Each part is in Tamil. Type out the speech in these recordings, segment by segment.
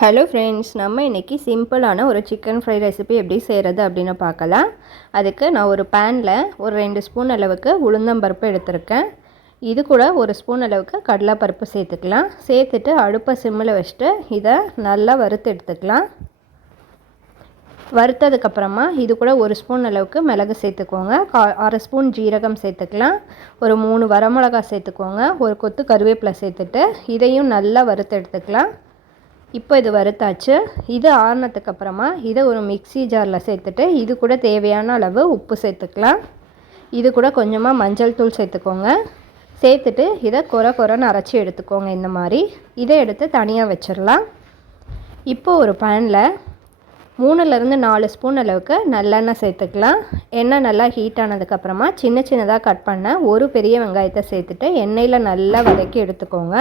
ஹலோ ஃப்ரெண்ட்ஸ் நம்ம இன்றைக்கி சிம்பிளான ஒரு சிக்கன் ஃப்ரை ரெசிபி எப்படி செய்கிறது அப்படின்னு பார்க்கலாம். அதுக்கு நான் ஒரு பேனில் ஒரு ரெண்டு ஸ்பூன் அளவுக்கு உளுந்தம்பருப்பு எடுத்திருக்கேன். இது கூட ஒரு ஸ்பூன் அளவுக்கு கடலைப்பருப்பு சேர்த்துக்கலாம். சேர்த்துட்டு அடுப்பை சிம்மில் வச்சுட்டு இதை நல்லா வறுத்து எடுத்துக்கலாம். வறுத்ததுக்கப்புறமா இது கூட ஒரு ஸ்பூன் அளவுக்கு மிளகு சேர்த்துக்கோங்க. கா அரை ஸ்பூன் ஜீரகம் சேர்த்துக்கலாம். ஒரு மூணு வரமிளகா சேர்த்துக்கோங்க. ஒரு கொத்து கருவேப்பிலை சேர்த்துட்டு இதையும் நல்லா வறுத்து எடுத்துக்கலாம். இப்போ இது வறுத்தாச்சு. இது ஆறினதுக்கப்புறமா இதை ஒரு மிக்சி ஜாரில் சேர்த்துட்டு இது கூட தேவையான அளவு உப்பு சேர்த்துக்கலாம். இது கூட கொஞ்சமாக மஞ்சள் தூள் சேர்த்துக்கோங்க. சேர்த்துட்டு இதை குறை குறைன்னு அரைச்சி எடுத்துக்கோங்க இந்த மாதிரி. இதை எடுத்து தனியாக வச்சிடலாம். இப்போ ஒரு பேனில் மூணுலேருந்து நாலு ஸ்பூன் அளவுக்கு நல்லெண்ணெய் சேர்த்துக்கலாம். எண்ணெய் நல்லா ஹீட் ஆனதுக்கப்புறமா சின்ன சின்னதாக கட் பண்ண ஒரு பெரிய வெங்காயத்தை சேர்த்துட்டு எண்ணெயில் நல்லா வதக்கி எடுத்துக்கோங்க.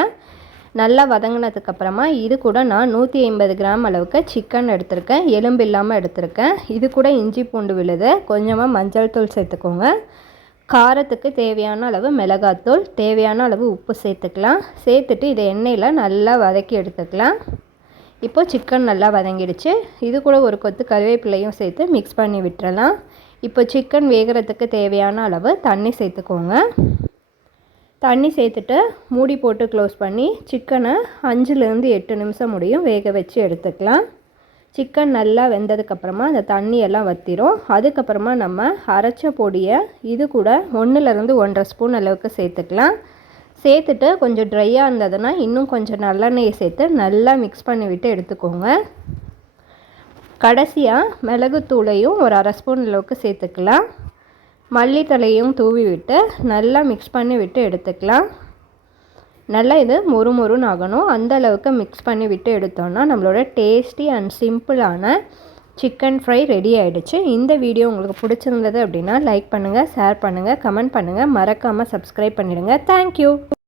நல்லா வதங்கினதுக்கப்புறமா இது கூட நான் நூற்றி ஐம்பது கிராம் அளவுக்கு சிக்கன் எடுத்திருக்கேன். எலும்பு இல்லாமல் எடுத்திருக்கேன். இது கூட இஞ்சி பூண்டு விழுது. கொஞ்சமாக மஞ்சள் தூள் சேர்த்துக்கோங்க. காரத்துக்கு தேவையான அளவு மிளகாத்தூள் தேவையான அளவு உப்பு சேர்த்துக்கலாம். சேர்த்துட்டு இதை எண்ணெயில் நல்லா வதக்கி எடுத்துக்கலாம். இப்போது சிக்கன் நல்லா வதங்கிடுச்சு. இது கூட ஒரு கொத்து கருவேப்பிலையும் சேர்த்து மிக்ஸ் பண்ணி விட்டுறலாம். இப்போ சிக்கன் வேகிறதுக்கு தேவையான அளவு தண்ணி சேர்த்துக்கோங்க. தண்ணி சேர்த்துட்டு மூடி போட்டு க்ளோஸ் பண்ணி சிக்கனை அஞ்சுலேருந்து எட்டு நிமிஷம் முடியும். வேக வச்சு எடுத்துக்கலாம். சிக்கன் நல்லா வெந்ததுக்கப்புறமா அந்த தண்ணியெல்லாம் வற்றிரும் அதுக்கப்புறமா நம்ம அரைச்ச பொடியை இது கூட ஒன்றுலேருந்து ஒன்றரை ஸ்பூன் அளவுக்கு சேர்த்துக்கலாம். சேர்த்துட்டு கொஞ்சம் ட்ரையாக இருந்ததுன்னா இன்னும் கொஞ்சம் நல்லெண்ணெயை சேர்த்து நல்லா மிக்ஸ் பண்ணி விட்டு எடுத்துக்கோங்க. கடைசியாக மிளகுத்தூளையும் ஒரு அரை ஸ்பூன் அளவுக்கு சேர்த்துக்கலாம். மல்லித்தலையும் தூவி விட்டு நல்லா மிக்ஸ் பண்ணி விட்டு எடுத்துக்கலாம். நல்லா இது மொறு மொறுன்னு ஆகணும். அந்த அளவுக்கு மிக்ஸ் பண்ணி விட்டு எடுத்தோன்னா நம்மளோட டேஸ்டி அண்ட் சிம்பிளான சிக்கன் ஃப்ரை ரெடி ஆகிடுச்சு இந்த வீடியோ உங்களுக்கு பிடிச்சிருந்தது அப்படின்னா லைக் பண்ணுங்கள் ஷேர் பண்ணுங்கள் கமெண்ட் பண்ணுங்கள் மறக்காமல் சப்ஸ்கிரைப் பண்ணிவிடுங்க தேங்க்யூ